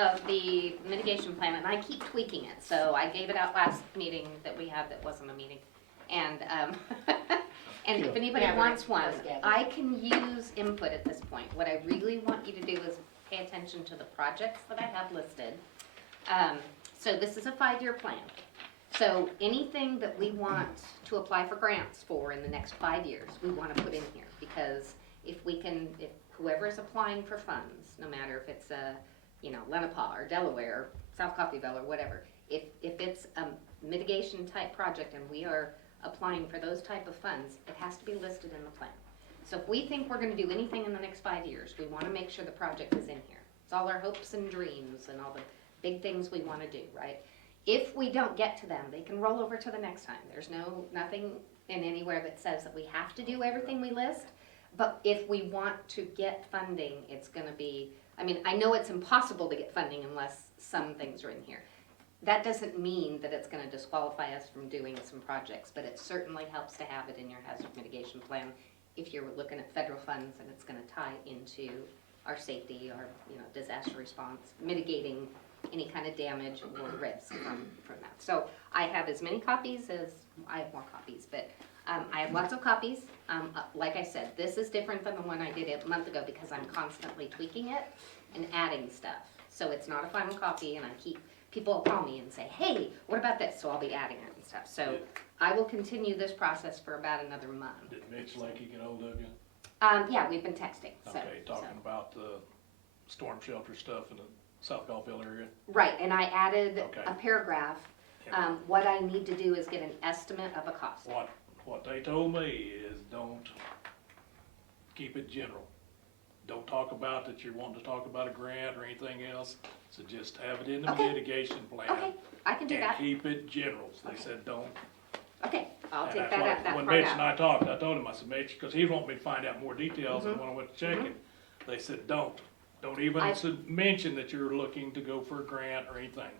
of the mitigation plan, and I keep tweaking it, so I gave it out last meeting that we had that wasn't a meeting. And, and if anybody wants one, I can use input at this point. What I really want you to do is pay attention to the projects that I have listed. So this is a 5-year plan. So anything that we want to apply for grants for in the next 5 years, we want to put in here, because if whoever is applying for funds, no matter if it's a, Lenapaw or Delaware, South Coffeyville or whatever, if it's a mitigation type project and we are applying for those type of funds, it has to be listed in the plan. So if we think we're going to do anything in the next 5 years, we want to make sure the project is in here. It's all our hopes and dreams and all the big things we want to do, right? If we don't get to them, they can roll over to the next time. There's nothing in anywhere that says that we have to do everything we list. But if we want to get funding, it's going to be, I know it's impossible to get funding unless some things are in here. That doesn't mean that it's going to disqualify us from doing some projects, but it certainly helps to have it in your hazard mitigation plan if you're looking at federal funds and it's going to tie into our safety, our disaster response, mitigating any kind of damage or risk from that. So I have as many copies as, I have more copies, but I have lots of copies. Like I said, this is different than the one I did a month ago because I'm constantly tweaking it and adding stuff. So it's not a final copy, and people will call me and say, hey, what about this? So I'll be adding it and stuff. So I will continue this process for about another month. Did Mitch Lakey get hold of you? Yeah, we've been texting. Okay, talking about the storm shelter stuff in the South Gulfville area? Right, and I added a paragraph. What I need to do is get an estimate of a cost. What they told me is don't keep it general. Don't talk about that you're wanting to talk about a grant or anything else. So just have it in the mitigation plan. Okay, I can do that. And keep it general. So they said don't. Okay, I'll take that out. When Mitch and I talked, I told him, I said, Mitch, because he wanted me to find out more details, and when I went to check it, they said don't even mention that you're looking to go for a grant or anything.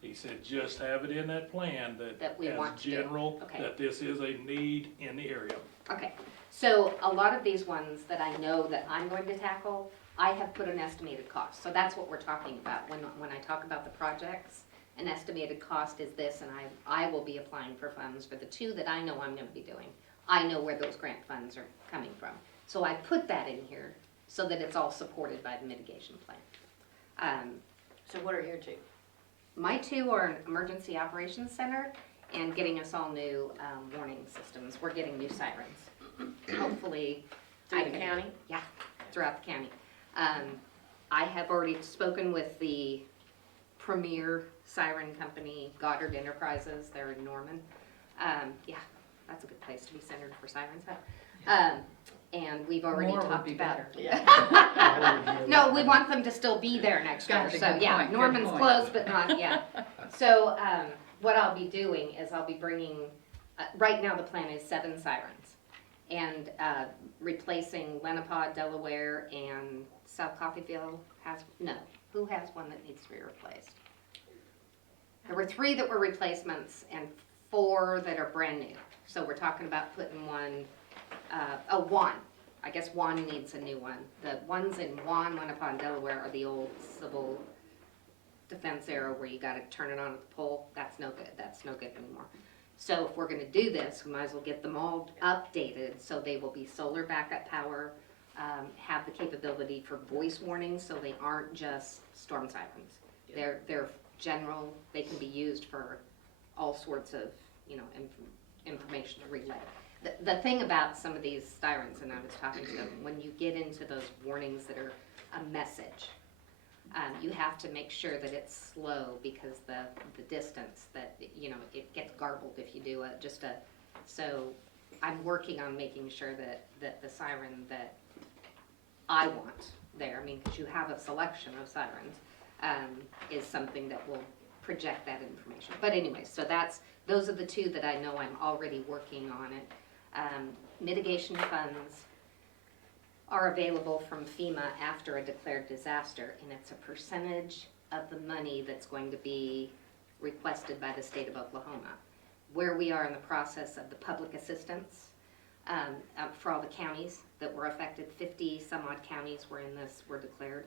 He said, just have it in that plan that we want as general, that this is a need in the area. Okay, so a lot of these ones that I know that I'm going to tackle, I have put an estimated cost. So that's what we're talking about when I talk about the projects. An estimated cost is this, and I will be applying for funds for the 2 that I know I'm going to be doing. I know where those grant funds are coming from. So I put that in here so that it's all supported by the mitigation plan. So what are your 2? My 2 are an emergency operations center and getting us all new warning systems. We're getting new sirens. Hopefully. Through the county? Yeah, throughout the county. I have already spoken with the premier siren company, Goddard Enterprises. They're in Norman. Yeah, that's a good place to be centered for sirens. And we've already talked about. No, we want them to still be there next year. So yeah, Norman's closed, but not yet. So what I'll be doing is I'll be bringing. Right now, the plan is 7 sirens, and replacing Lenapaw, Delaware, and South Coffeyville has Who has one that needs to be replaced? There were 3 that were replacements and 4 that are brand new. So we're talking about putting one. One. I guess one needs a new one. The ones in Lenapaw, and Delaware are the old civil defense era where you got to turn it on at the pole. That's no good. That's no good anymore. So if we're going to do this, we might as well get them all updated so they will be solar backup power, have the capability for voice warnings so they aren't just storm sirens. They're general. They can be used for all sorts of information relay. The thing about some of these sirens, and I was talking to them, when you get into those warnings that are a message, you have to make sure that it's slow because the distance that, it gets garbled if you do so I'm working on making sure that the siren that I want there, because you have a selection of sirens, is something that will project that information. But anyway, so those are the 2 that I know I'm already working on it. Mitigation funds are available from FEMA after a declared disaster, and it's a percentage of the money that's going to be requested by the state of Oklahoma. Where we are in the process of the public assistance for all the counties that were affected, 50 some odd counties were declared.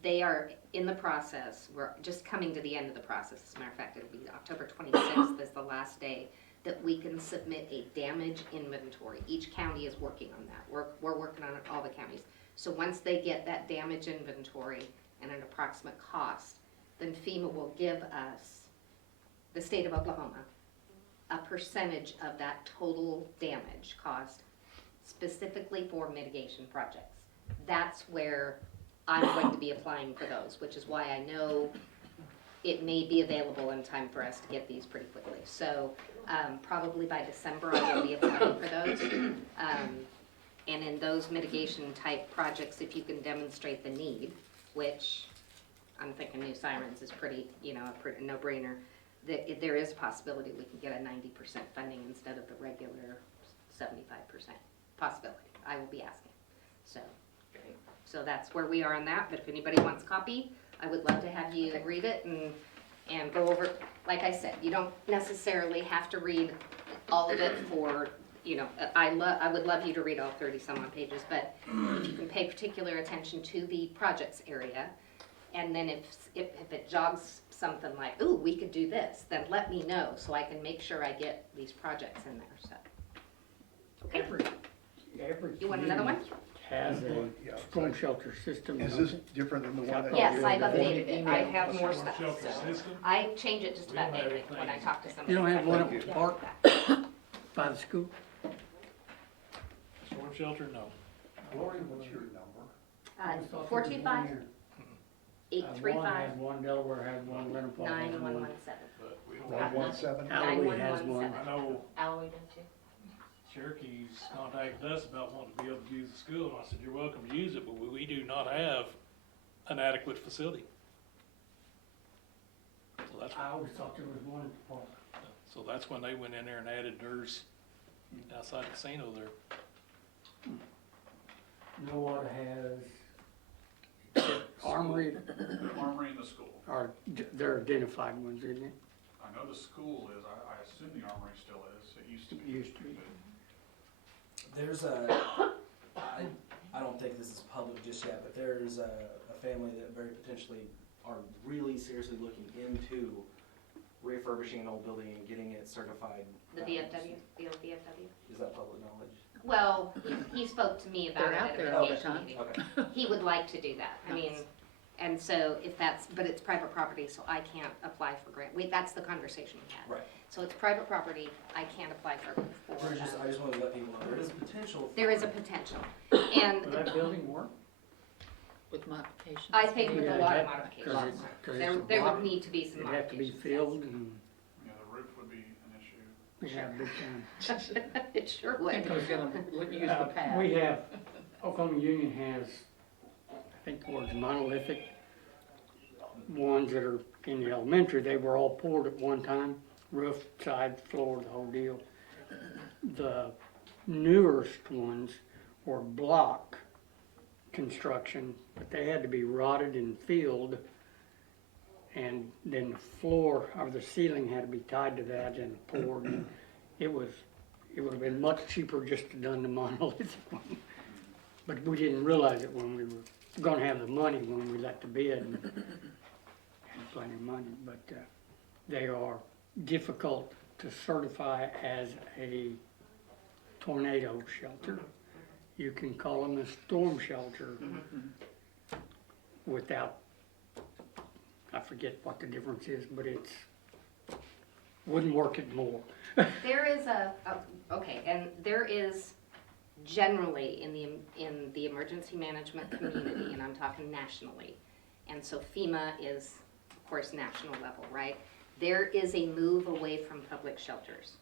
they are in the process, we're just coming to the end of the process, as a matter of fact, it'll be October 26th is the last day that we can submit a damage inventory. Each county is working on that, we're working on it, all the counties. So once they get that damage inventory and an approximate cost, then FEMA will give us, the state of Oklahoma, a percentage of that total damage cost specifically for mitigation projects. That's where I'm going to be applying for those, which is why I know it may be available in time for us to get these pretty quickly. So probably by December I will be applying for those. And in those mitigation type projects, if you can demonstrate the need, which I'm thinking new sirens is pretty, a pretty no-brainer, there is a possibility we can get a 90% funding instead of the regular 75% possibility. I will be asking. So that's where we are on that, but if anybody wants a copy, I would love to have you read it and go over, like I said, you don't necessarily have to read all of it for, I would love you to read all 30 some odd pages, but if you can pay particular attention to the projects area, and then if it jogs something like, ooh, we could do this, then let me know so I can make sure I get these projects in there, so. Okay, Every you want another one? has a storm shelter system. Is this different than the one that? Yes, I've updated it, I have more stuff, Shelter so. system? I change it just about daily when I talk to somebody. You don't have one up Yeah. at the park by the school? Storm shelter, no. Lori, what's your number? 425 One 835 has one, Delaware has one, Leonard Park has one. 9117. But we don't One have, one seven? Halloween has one. 9117. I know Alloy does too. Cherokee's contacted us about wanting to be able to use the school, and I said, you're welcome to use it, but we do not have an adequate facility. So that's, I always thought there was one at the park. so that's when they went in there and added theirs outside the casino there. Nowata has Armory, Armory in the school. they're identified ones, isn't it? I know the school is, I assume the Armory still is, it used to be. Used to be. There's I don't think this is public just yet, but there's a family that very potentially are really seriously looking into refurbishing an old building and getting it certified. The VFW, the old VFW. Is that public knowledge? Well, he spoke to me about They're it out at there a all the vacation time. meeting. Okay. He would like to do that, I mean, and so if that's, but it's private property, so I can't apply for grant. That's the conversation we had. Right. So it's private property, I can't apply for, I just wanted to let people know there is potential. there is a potential. And Will that building work? With modifications. I think with a lot of Yeah, modifications, 'cause there it's a there block. would need to be some It'd have to be modifications. filled and Yeah, the roof would be an issue. we have big time. Yes. It sure would. Who's gonna use the pad? We have, Oklahoma Union has, I think the word's monolithic ones that are in the elementary, they were all poured at one time, roof, side, floor, the whole deal. The newest ones were block construction, but they had to be rotted and filled. And then the floor or the ceiling had to be tied to that and poured. It would have been much cheaper just to done the monolithic one. But we didn't realize it when we were gonna have the money when we let the bid. And had plenty of money, but they are difficult to certify as a tornado shelter. You can call them a storm shelter without, I forget what the difference is, but it's, wouldn't work it more. There is okay, and there is generally in the emergency management community, and I'm talking nationally, and so FEMA is, of course, national level, right? There is a move away from public shelters,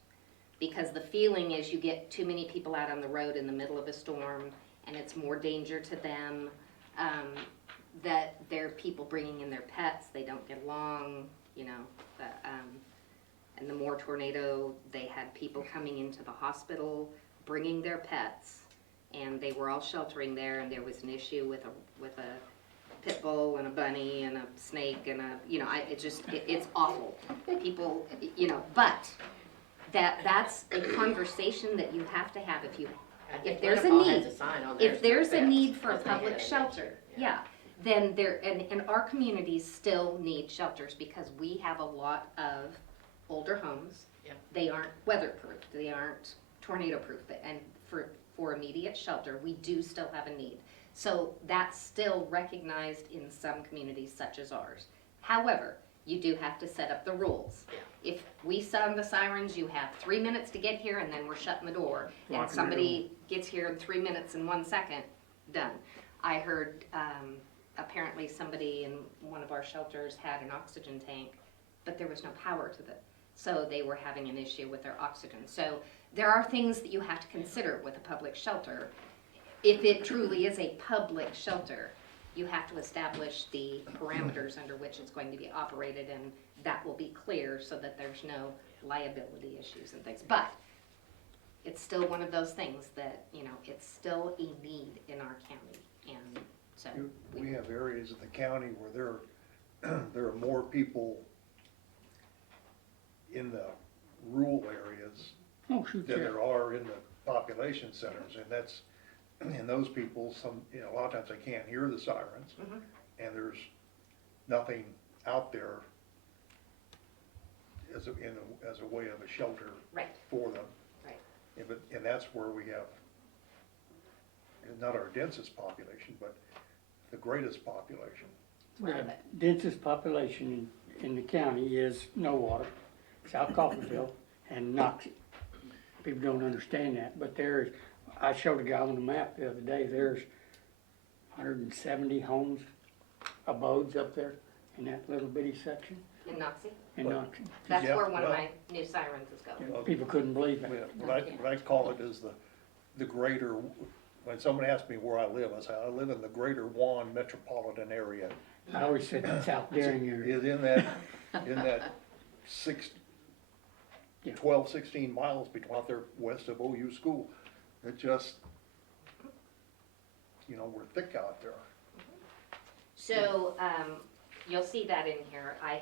because the feeling is you get too many people out on the road in the middle of a storm, and it's more danger to them, that there are people bringing in their pets, they don't get along, and the Moore tornado, they had people coming into the hospital, bringing their pets, and they were all sheltering there, and there was an issue with a pit bull and a bunny and a snake and it's awful. People, but that's a conversation that you have to have if there's a need. If there's a need for a public shelter, yeah, then and our communities still need shelters because we have a lot of older homes. Yep. They aren't weatherproof, they aren't tornado proof, and for immediate shelter, we do still have a need. So that's still recognized in some communities such as ours. However, you do have to set up the rules. Yeah. If we sound the sirens, you have 3 minutes to get here and then we're shutting the door. And Locking the somebody gets here in 3 minutes and 1 second, done. I heard, apparently somebody in one of our shelters had an oxygen tank, but there was no power to so they were having an issue with their oxygen. So there are things that you have to consider with a public shelter. If it truly is a public shelter, you have to establish the parameters under which it's going to be operated, and that will be clear so that there's no liability issues and things. But it's still one of those things that, you know, it's still a need in our county, and so. We have areas in the county where there are more people in the rural areas Oh, shoot, than yeah. there are in the population centers, and that's, and those people, a lot of times they can't hear the sirens, Mhm. and there's nothing out there as a way of a shelter Right. for them. Right. And that's where we have, not our densest population, but the greatest population. Right. The densest population in the county is Nowata, South Coffeyville, and Noxie. People don't understand that, but I showed a guy on the map the other day, there's 170 homes, abodes up there in that little bitty section In Noxie? in Noxie. That's Yeah, where one of well- my new sirens is going. Well, People couldn't believe it. What I call it is the greater, when someone asks me where I live, I say, I live in the greater Juan metropolitan area. I always said the South Daring area. Is in that 12, 16 miles between out there west of OU school. It just, we're thick out there. So, you'll see that in here. I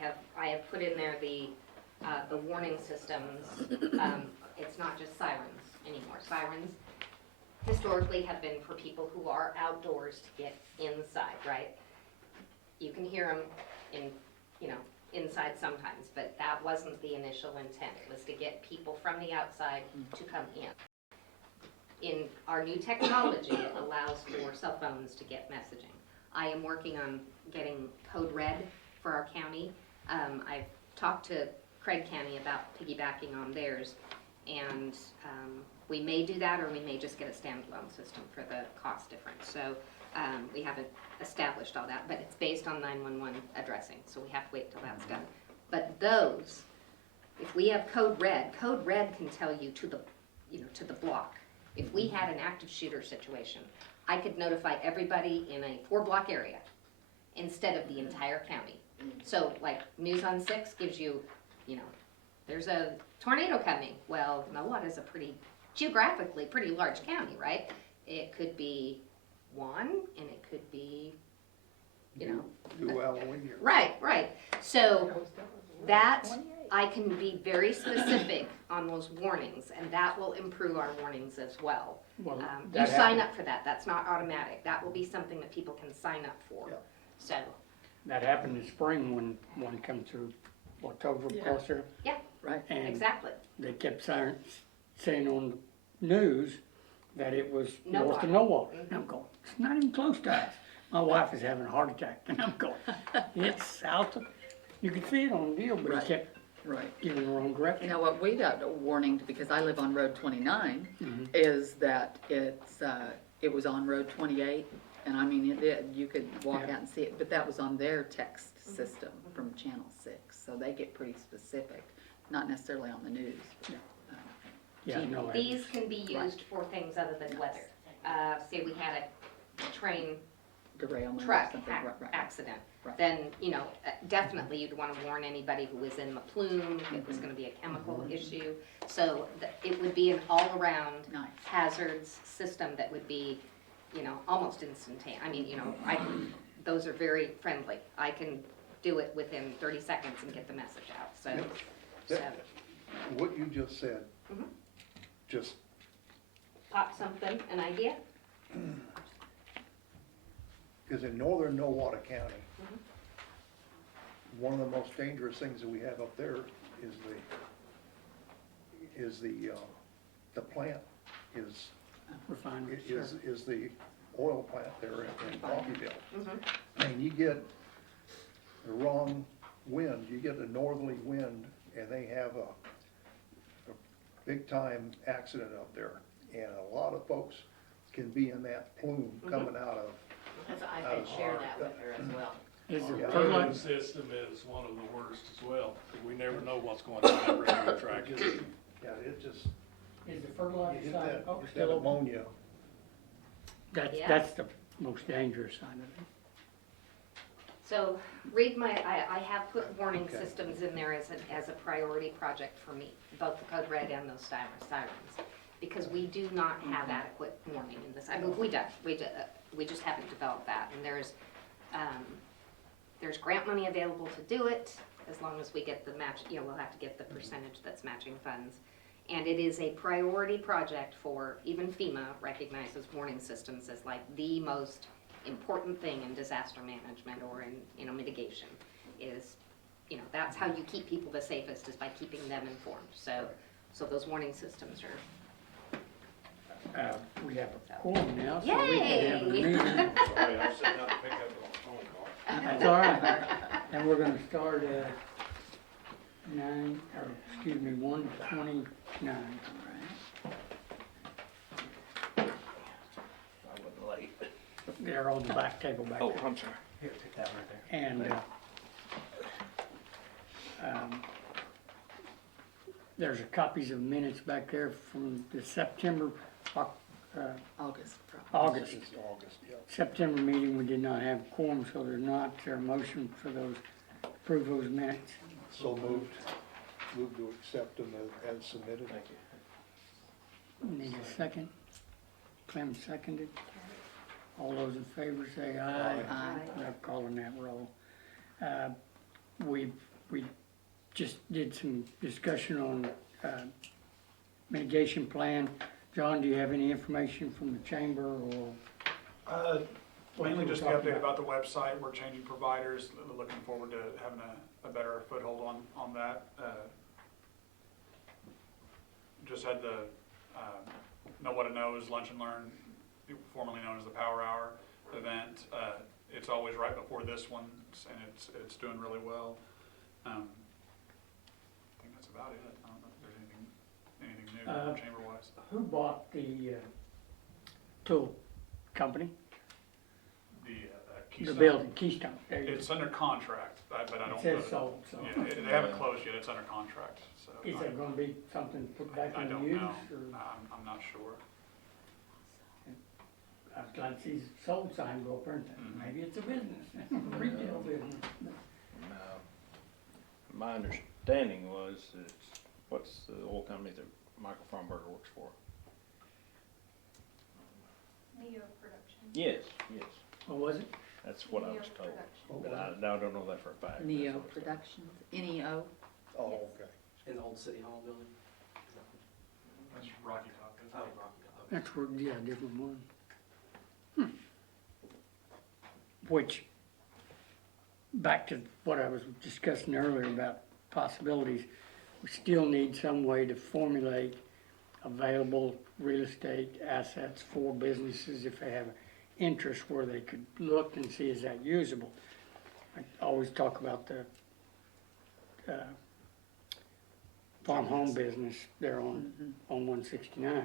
have put in there the warning systems. It's not just sirens anymore. Sirens historically have been for people who are outdoors to get inside, right? You can hear them inside sometimes, but that wasn't the initial intent. It was to get people from the outside to come in. In our new technology, it allows for cell phones to get messaging. I am working on getting code red for our county. I've talked to Craig County about piggybacking on theirs, and we may do that, or we may just get a standalone system for the cost difference. So we haven't established all that, but it's based on 911 addressing, so we have to wait till that's done. But those, if we have code red can tell you to the block. If we had an active shooter situation, I could notify everybody in a 4-block area instead of the entire county. So like News on 6 gives you, there's a tornado coming. Well, Nowata is a geographically pretty large county, right? It could be 1 and it could be, Do Halloween here. Right. So that, I can be very specific on those warnings, and that will improve our warnings as well. Well, You that sign happened- up for that, that's not automatic, that will be something that people can sign up for. Yeah. So, That happened in spring when one come through October Yeah. across there. Right. And exactly, they kept saying on the news that it was north of Nowata. Nowata. And I'm going, it's not even close to us. My wife is having a heart attack, and I'm going, it's south of, you could see it on the deal, but Right. he kept Right. giving the wrong direction. Now, what we got a warning, because I live on Road 29, Mhm. is that it was on Road 28, and I mean, it did, you could walk Yeah. out and see it, but that was on their text system from Channel 6, so they get pretty specific, not necessarily on the news. but, Yeah, no, these can be used for things other than weather. Say we had a train Derailment or truck something, right. accident, Right. then, definitely you'd want to warn anybody who was in the plume, if it was going to be a chemical issue. So it would be an all-around Nice. hazards system that would be, almost instantaneous. I mean, those are very friendly. I can do it within 30 seconds and get the message out, so. Yeah. What you just said, Mhm. just, Pop something, an idea? Because in northern Nowata County, one of the most dangerous things that we have up there is the plant Refinery. is the oil plant there in Coffeyville. Mhm. And you get the wrong wind, you get a northerly wind, and they have a big time accident up there. And a lot of folks can be in that plume coming out of, I had shared that with her as well. Is Yeah. it The fertilizer? road system is one of the worst as well. We never know what's going on that railroad track. yeah, it just, Is the you fertilizer hit side that, oh, hit still that open? ammonia. Yeah. That's the most dangerous side of it. So read I have put warning Okay. systems in there as a priority project for me, both the code red and those sirens. Because we do not have adequate warning in this, I mean, we just haven't developed that. And there's grant money available to do it, as long as we get the match, we'll have to get the percentage that's matching funds. And it is a priority project for, even FEMA recognizes warning systems as like the most important thing in disaster management or in mitigation is, that's how you keep people the safest, is by keeping them informed. So those warning systems are, We have a quorum now, so we can have a Yay! meeting. Sorry, I was sitting up to pick up a phone call. That's all right. And we're gonna start at 1:29. I wasn't late. They're on the back table back Oh, there. I'm sorry. Here, take that right there. And, there's copies of minutes back there from the September, August. August. This is August, yeah. September meeting, we did not have quorum, so there's not, is there a motion for those, approve those minutes? So moved to accept them as submitted. Thank you. Need a second? Clem seconded. All those in favor say aye. Aye. I'm calling that roll. We just did some discussion on, mitigation plan. John, do you have any information from the chamber or? Mainly just the What update we were talking about the website, we're changing providers, looking forward to having a better foothold on that. Just had the, Know What It Knows Lunch and Learn, formerly known as the Power Hour event. It's always right before this one, and it's doing really well. I think that's about it. I don't know if there's anything new chamber-wise. Who bought the, tool company? The The Keystone. building, Keystone. There you It's under contract, but I go. don't. It says sold, so. Yeah, they haven't closed yet, it's under contract, so. Is there gonna be something put back I in don't use, know, or? I'm not sure. I was glad to see the sold sign go up there, and Mhm. maybe it's a business, retail business. No. My understanding was what's the oil company that Michael Fromberger works for? Neo Production. Yes, yes. What was it? That's what I was told. But I don't know that for a fact. Neo That's what I was told. Productions, NEO. Oh, okay. In the old City Hall building? That's Rocky Top. Oh, Rocky Top. That's where, yeah, different one. Which, back to what I was discussing earlier about possibilities, we still need some way to formulate available real estate assets for businesses if they have interest where they could look and see is that usable. I always talk about the, farm home business there on 169.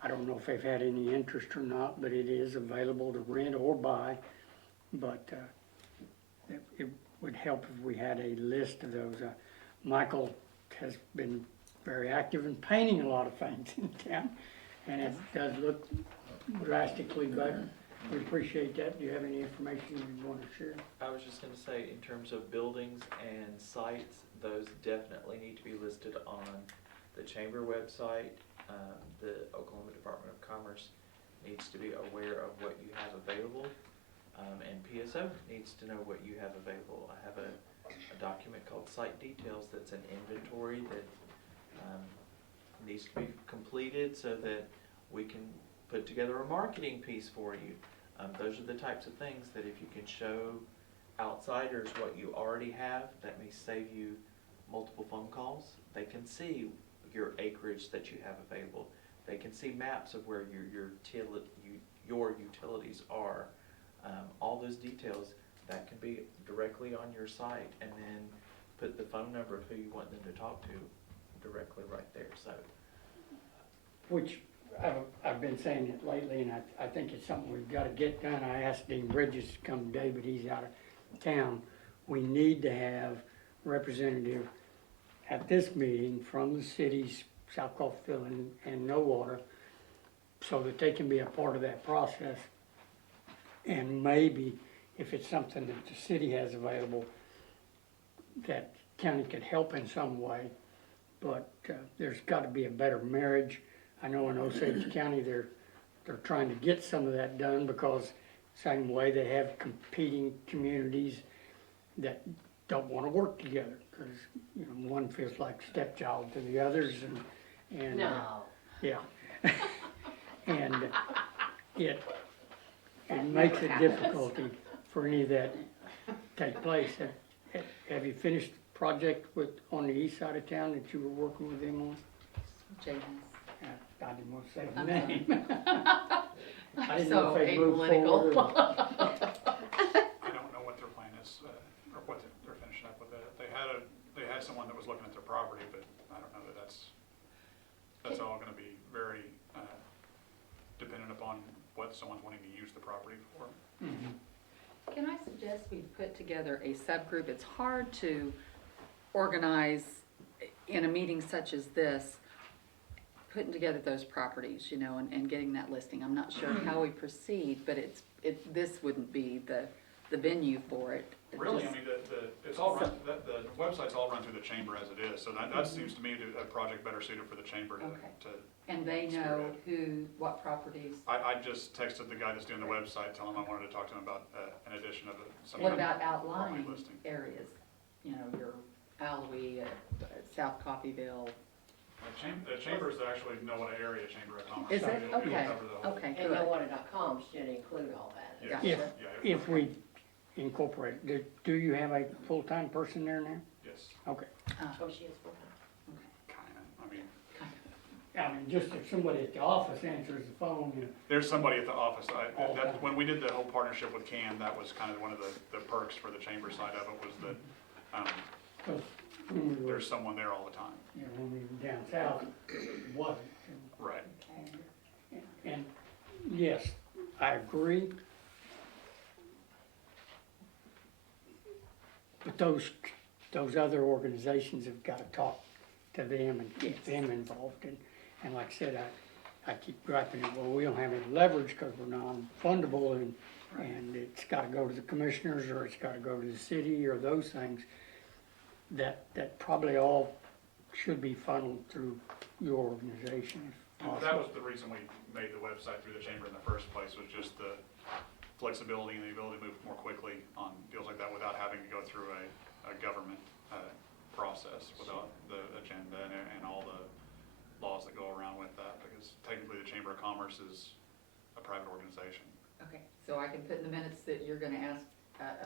I don't know if they've had any interest or not, but it is available to rent or buy. But it would help if we had a list of those. Michael has been very active in painting a lot of things in town, and it does look drastically better. We appreciate that. Do you have any information you want to share? I was just gonna say, in terms of buildings and sites, those definitely need to be listed on the chamber website. The Oklahoma Department of Commerce needs to be aware of what you have available, and PSO needs to know what you have available. I have a document called Site Details that's an inventory that needs to be completed so that we can put together a marketing piece for you. Those are the types of things that if you can show outsiders what you already have, that may save you multiple phone calls. They can see your acreage that you have available. They can see maps of where your utilities are. All those details, that can be directly on your site, and then put the phone number of who you want them to talk to directly right there, so. Which I've been saying it lately, and I think it's something we've gotta get done. I asked Dean Bridges to come today, but he's out of town. We need to have representative at this meeting from the cities, South Coffeyville and Nowata, so that they can be a part of that process. And maybe, if it's something that the city has available, that county could help in some way, but there's gotta be a better marriage. I know in Osage County, they're trying to get some of that done, because same way they have competing communities that don't wanna work together, cause, you know, one feels like stepchild to the others, and No. yeah. And it makes it difficulty for any of that take place. Have you finished the project on the east side of town that you were working with them on? James. I didn't want to say the I'm name. I didn't So know if they moved apolitical. forward. I don't know what their plan is, or what they're finishing up with it. They had someone that was looking at their property, but I don't know that that's all gonna be very, dependent upon what someone's wanting to use the property for. Can I suggest we put together a subgroup? It's hard to organize in a meeting such as this, putting together those properties, you know, and getting that listing. I'm not sure how we proceed, but this wouldn't be the venue for it. It Really, I just- mean, it's all run, the website's all run through the chamber as it is, so that seems to me a project better suited for the chamber Okay. to. And they know what properties. I just texted the guy that's doing the website, telling him I wanted to talk to him about an addition of some. What about property outlying listing. areas? You know, your Alloy, South Coffeyville. The chamber's actually Nowata area chamber of commerce. Is so it? it'll Okay. cover the whole- Okay, And good. Nowata.com should include all that. Yes. Gotcha. Yeah, If we incorporate it, do you have a full-time person there now? yes, Okay. Oh, she is full-time. kinda, I mean, I mean, just if somebody at the office answers the phone, you know, there's somebody at the office, All the time. when we did the whole partnership with CAN, that was kind of one of the perks for the chamber side of it, was that, 'cause when we were, there's someone there all the time. you know, when we were down south, it wasn't. Right. And yes, I agree. But those other organizations have got to talk to them and keep them involved. And like I said, I keep griping, well, we don't have any leverage because we're non-fundable, and it's got to go to the commissioners, or it's got to go to the city, or those things. That probably all should be funneled through your organization if And possible. that was the reason we made the website through the chamber in the first place, was just the flexibility and the ability to move more quickly on deals like that without having to go through a government process, without the agenda and all the laws that go around with that, because technically the Chamber of Commerce is a private organization. Okay, so I can put in the minutes that you're gonna ask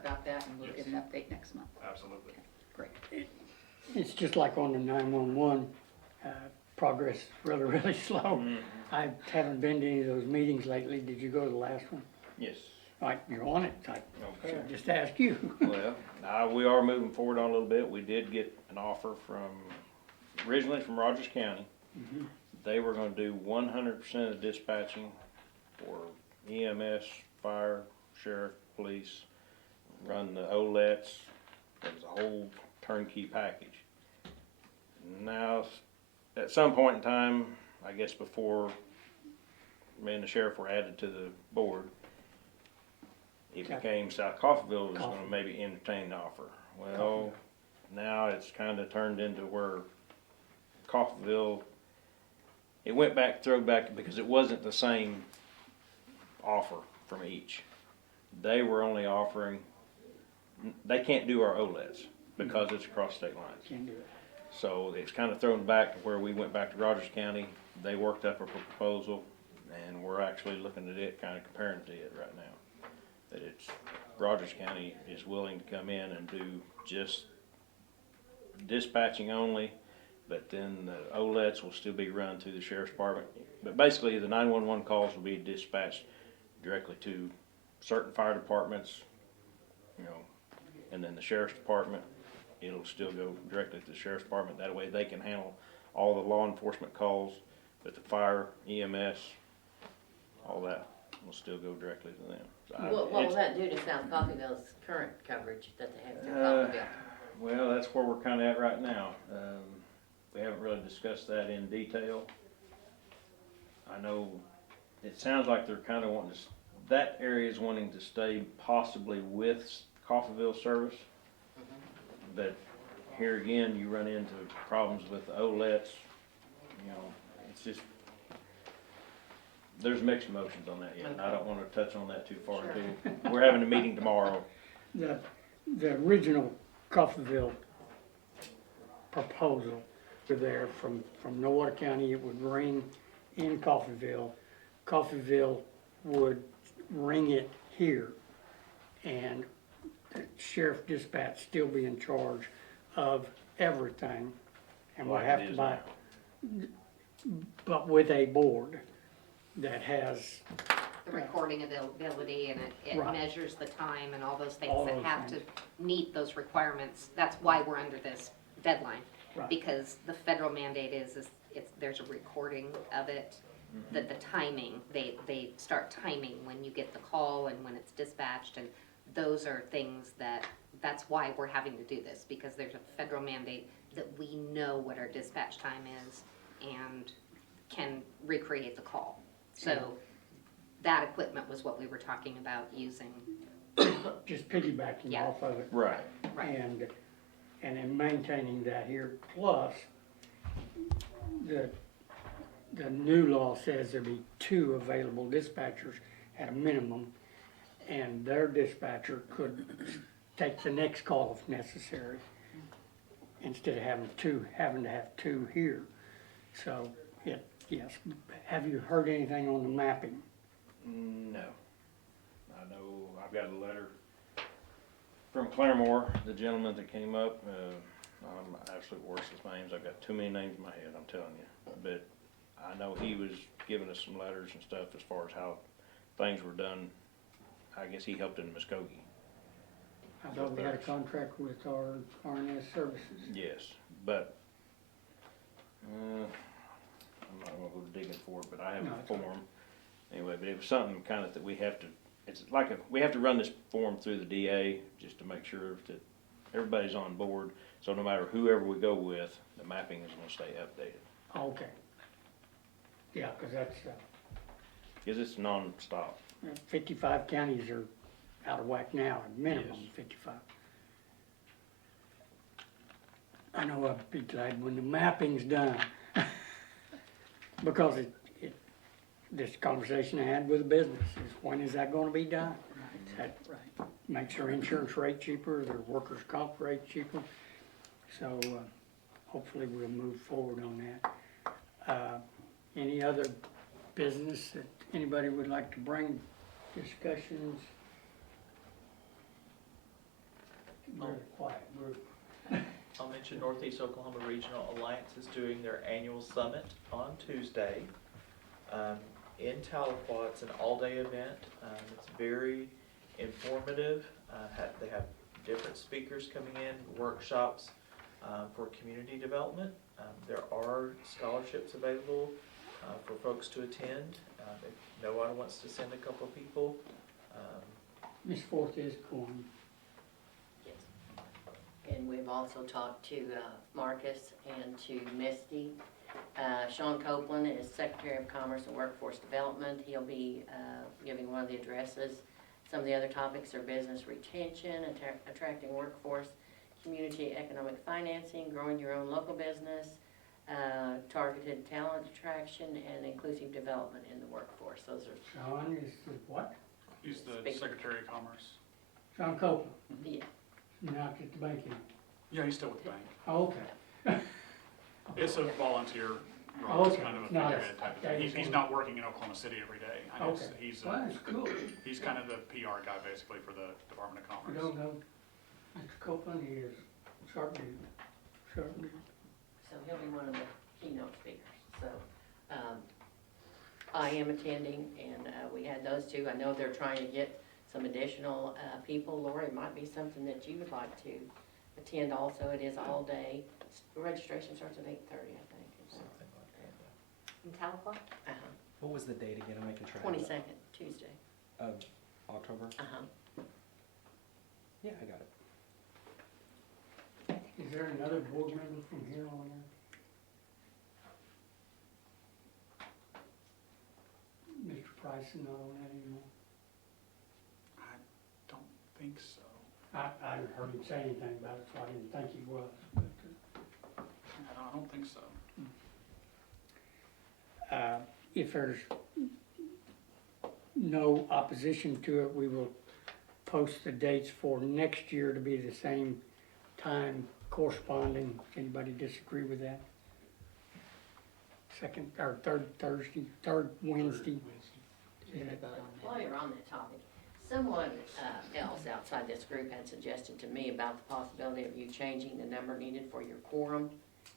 about that, and we'll get Yes. an update next month. Absolutely. Great. It's just like on the 911, progress is really, really slow. I haven't been to any of those meetings lately. Did you go to the last one? Yes. All right, you're on it. I Okay. should just ask you. Well, we are moving forward on a little bit. We did get an offer originally from Rogers County. Mhm. They were gonna do 100% of dispatching for EMS, fire, sheriff, police, run the OLETs. It was a whole turnkey package. Now, at some point in time, I guess before me and the sheriff were added to the board, it became South Coffeyville was gonna maybe entertain the offer. Well, now it's kinda turned into where Coffeyville, it went back, throwback, because it wasn't the same offer from each. They were only offering, they can't do our OLEDs because it's across state lines. Can't do it. So it's kind of thrown back to where we went back to Rogers County. They worked up a proposal, and we're actually looking at it, kind of comparing to it right now. that it's, Rogers County is willing to come in and do just dispatching only, but then the OLETs will still be run through the sheriff's department. But basically, the 911 calls will be dispatched directly to certain fire departments, you know, and then the sheriff's department, it'll still go directly to the sheriff's department. That way they can handle all the law enforcement calls, but the fire, EMS, all that will still go directly to them. So What will it's- that do to South Coffeyville's current coverage that they have through Uh, Coffeyville? Well, that's where we're kinda at right now. We haven't really discussed that in detail. I know, it sounds like they're kinda wanting to, that area is wanting to stay possibly with Coffeyville service. But here again, you run into problems with the OLETs, you know, it's just, there's mixed emotions on that yet, and I don't wanna touch on that too far Sure. too. We're having a meeting tomorrow. The original Coffeyville proposal to there from Nowata County, it would ring in Coffeyville. Coffeyville would ring it here, and the sheriff dispatch still be in charge of everything, and would Like have it to is buy, now. but with a board that has, The recording availability, and it Right. measures the time and all those things All that those have things. to meet those requirements. That's why we're under this deadline. Right. Because the federal mandate is there's a recording of it, that the timing, they start timing when you get the call and when it's dispatched, and those are things that's why we're having to do this, because there's a federal mandate that we know what our dispatch time is and can recreate the call. So that equipment was what we were talking about using. just piggybacking Yeah. off of it. Right. Right. And in maintaining that here, plus, the new law says there'll be 2 available dispatchers at a minimum, and their dispatcher could take the next call if necessary, instead of having to have two here. So, yes, have you heard anything on the mapping? No. I know, I've got a letter from Claremore, the gentleman that came up, I'm absolute worst with names, I've got too many names in my head, I'm telling you. But I know he was giving us some letters and stuff as far as how things were done. I guess he helped in Muskogee. I thought we had a contract with our RNS services. Yes, but, I'm not gonna go digging for it, but I have No, a it's all right. form. Anyway, but it was something kind of that we have to, it's like we have to run this form through the DA just to make sure that everybody's on board. So no matter whoever we go with, the mapping is gonna stay updated. Okay. Yeah, 'cause that's, Cause it's non-stop. 55 counties are out of whack now, at minimum Yes. 55. I know I'd be glad when the mapping's done. Because this conversation I had with the business is, when is that gonna be done? That makes their insurance rate cheaper, their workers' comp rate cheaper. So, hopefully we'll move forward on that. Any other business that anybody would like to bring, discussions? Very quiet group. I'll mention Northeast Oklahoma Regional Alliance is doing their annual summit on Tuesday in Tahlequah. It's an all-day event. It's very informative. They have different speakers coming in, workshops for community development. There are scholarships available for folks to attend. If Nowata wants to send a couple of people, Miss Forth is going. Yes. And we've also talked to Marcus and to Misty. Sean Copeland is Secretary of Commerce and Workforce Development. He'll be giving one of the addresses. Some of the other topics are business retention, attracting workforce, community economic financing, growing your own local business, targeted talent attraction, and inclusive development in the workforce. Those are, Sean is the what? He's the Speaker. Secretary of Commerce. Sean Copeland, yeah. not at the banking. Yeah, he's still with the bank. Oh, okay. It's a volunteer Ron's Okay, kind of a not a figurehead type of thing. days He's on- not working in Oklahoma City every day. I know Okay, he's, well, that's cool. he's kind of the PR guy basically for the Department of You Commerce. don't know, Mr. Copeland, he is sharp dude, sharp dude. So he'll be one of the keynote speakers, so, I am attending, and, we had those two, I know they're trying to get some additional, people, Lori, it might be something that you would like to attend also, it is all day, registration starts at 8:30, I think. Is that- Something like that. In Tahlequah? Uh-huh, What was the date again? I'm making sure. I have that. 22nd, Tuesday, Of October? uh-huh. Yeah, I got it. Is there another board member from here on there? Mr. Price is not on that anymore. I don't think so. I hadn't heard him say anything about it, so I didn't think he was, but, I don't think so. if there's no opposition to it, we will post the dates for next year to be the same time corresponding. Anybody disagree with that? Second, or third Thursday, third Wednesday? Did we vote on that? While you're on that topic, someone else outside this group had suggested to me about the possibility of you changing the number needed for your quorum,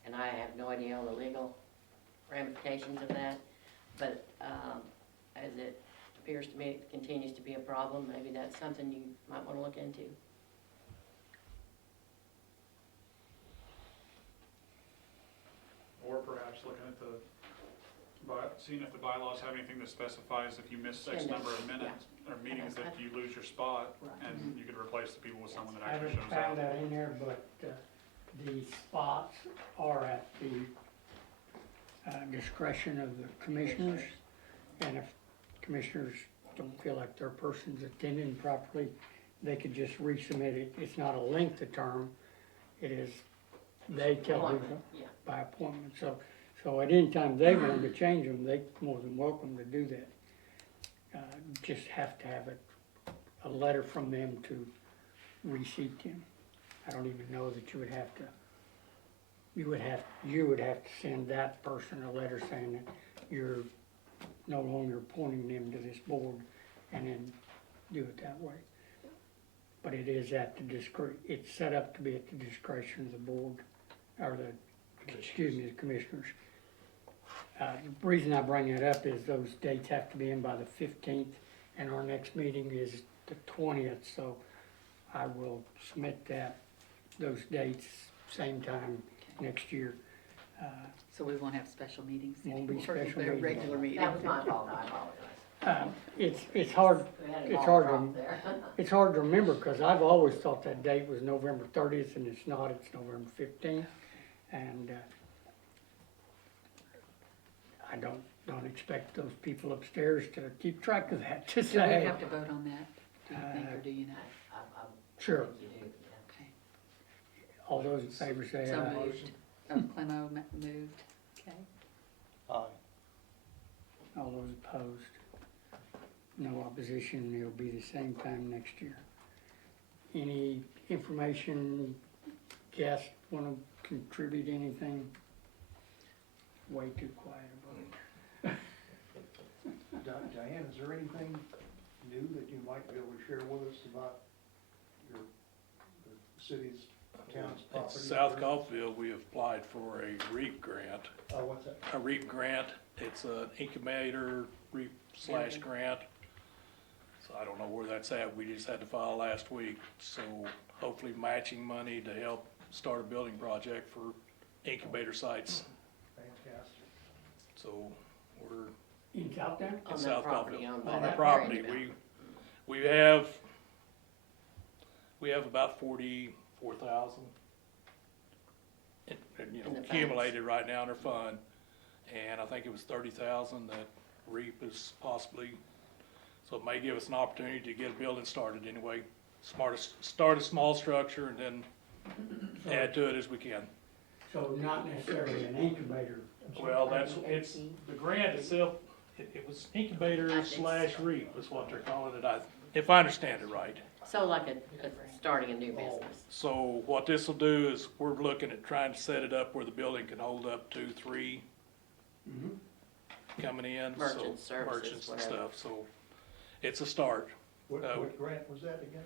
and I have no idea all the legal ramifications of that, but as it appears to me it continues to be a problem, maybe that's something you might want to look into. Or perhaps looking at seeing if the bylaws have anything that specifies if you miss X number of minutes or meetings that you lose your spot, and you could replace the people with someone that I actually haven't shows found up. that in there, but, the spots are at the, discretion of the commissioners. And if commissioners don't feel like their person's attending properly, they could just resubmit it. It's not a length of term, it is, they tell people Appointment, yeah. by appointment. So at any time they want to change them, they more than welcome to do that. Just have to have a letter from them to reseat them. I don't even know that you would have to, you would have to send that person a letter saying that you're no longer appointing them to this board, and then do it that way. But it is at the it's set up to be at the discretion of the board, or the commissioners. The reason I bring that up is those dates have to be in by the 15th, and our next meeting is the 20th, so I will submit those dates, same time next year. So we won't have special meetings Won't be anymore, special they're meetings. regular meetings. That was my fault, I apologize. It's hard, We had a it's ball hard drop to, there. it's hard to remember, because I've always thought that date was November 30th, and it's not, it's November 15th. And I don't expect those people upstairs to keep track of that, to Do we say, have to vote on that, do you think, or do you know? I sure, think you do, yeah. Okay. all those in favor say So aye. moved. Oh, Clemo moved, okay. All those opposed? No opposition, it'll be the same time next year. Any information, guests wanna contribute anything? Way too quiet about it. Diane, is there anything new that you might be able to share with us about the city's, town's In property? South Gulfville, we applied for a REAP grant. Oh, what's that? A REAP grant, it's an incubator REAP / grant. So I don't know where that's at, we just had to file last week, so hopefully matching money to help start a building project for incubator sites. Fantastic. So we're In South there? in On South that property Gulfville. owned by On our that property, area. we have about 44,000 In the funds. accumulated right now in our fund. And I think it was 30,000 that REAP is possibly, so it may give us an opportunity to get a building started anyway. Start a small structure and then add to it as we can. So not necessarily an incubator. Well, it's, the grant itself, it was incubator I think / so. REAP is what they're calling it, if I understand it right. So like starting a new business. So what this will do is, we're looking at trying to set it up where the building can hold up to 3 Mhm. coming in, so. Merchant services, Merchants and whatever. stuff, so it's a start. What, Uh, what grant was that again?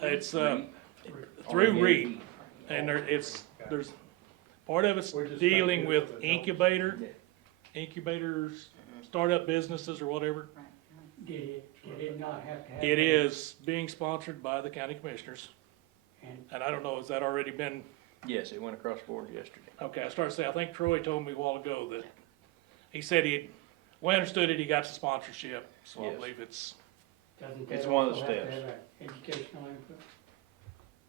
It's, through REAP, and there's, part of it's We're just dealing trying to with get it for incubators, startup businesses or whatever. Did it not have to have? It is being sponsored by the county commissioners, And and I don't know, has that already been, Yes, it went across the board yesterday. okay, I started to say, I think Troy told me a while ago that, he said we understood it, he got the sponsorship, so I Yes. believe it's, doesn't It's that one of the also have to steps. have an educational input?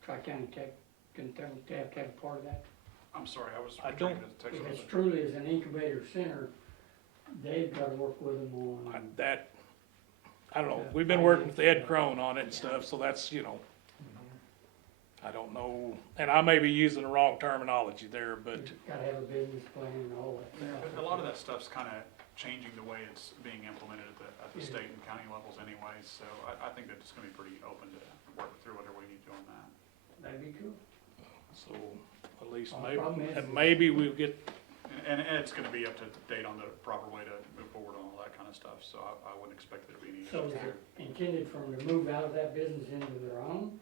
Tri-County Tech, can they have to have a part of that? I'm sorry, I was I trying don't- to text If you. it's truly is an incubator center, they've got to work with them on. I don't know, we've been working with Ed Crone on it and stuff, so that's, I don't know, and I may be using the wrong terminology there, but, Got to have a business plan and all that. But a lot of that stuff's kind of changing the way it's being implemented at the state and county levels anyways, so I think that it's gonna be pretty open to work through whatever we need to on that. That'd be cool. so, at least Well, the problem is- and maybe we'll get, And it's gonna be up to date on the proper way to move forward on all that kind of stuff, so I wouldn't expect there to be any So issues is there. it intended for them to move out of that business into their own,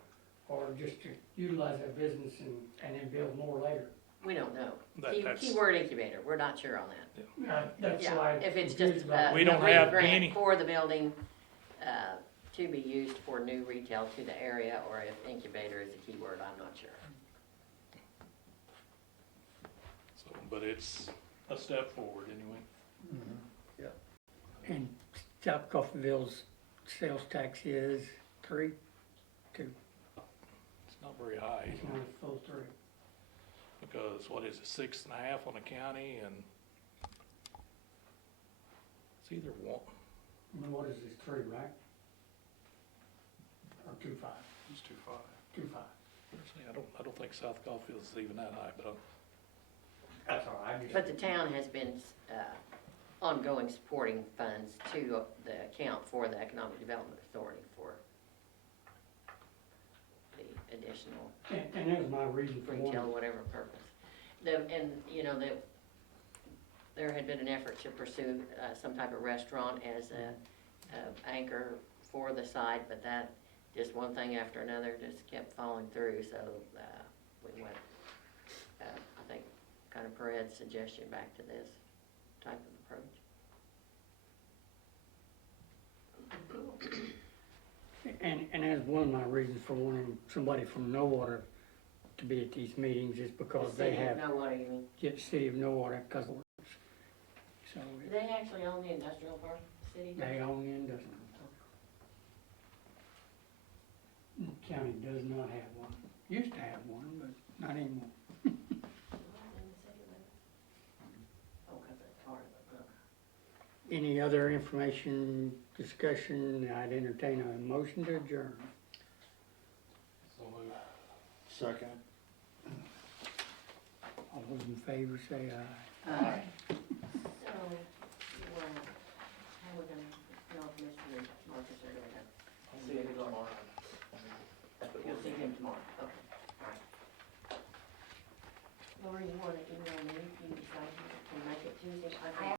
or just to utilize that business and then build more later? We don't know. that's, Keyword incubator, we're not sure on that. That's Yeah, why. if it's confused just, about We don't a have grant any- for the building, to be used for new retail to the area, or if incubator is a keyword, I'm not sure. so, but it's a step forward anyway. And South Coffeyville's sales tax is 3, 2, It's not very high, it's not a full 3. because what is it, 6.5 on the county, and it's either one, And what is this, 3, right? Or 2.5, It's too far. 2.5. personally, I don't think South Caulfield is even that high, but That's all right, But the town has been, ongoing supporting funds to the account for the Economic Development Authority for the additional and that was my reason for retail, wanting. whatever purpose. There had been an effort to pursue, some type of restaurant as a anchor for the site, but that, just one thing after another just kept falling through, so, we went, I think, kind of per Ed's suggestion, back to this type of approach. And that's one of my reasons for wanting somebody from Nowata to be at these meetings is because The they city, have, know what you mean. get the city of Nowata, because, so Do they actually own the industrial park, the city? they own the industrial. The county does not have one. Used to have one, but not anymore. Oh, 'cause it's part of it, huh? Any other information, discussion? I'd entertain a motion to adjourn. Second. All those in favor say aye. Aye. So, well, how are we gonna know if Mr. and Marcus are gonna go? I'll see you tomorrow. You'll see him tomorrow, okay, all right. Lori, you wanna email me if you decide to make it Tuesday?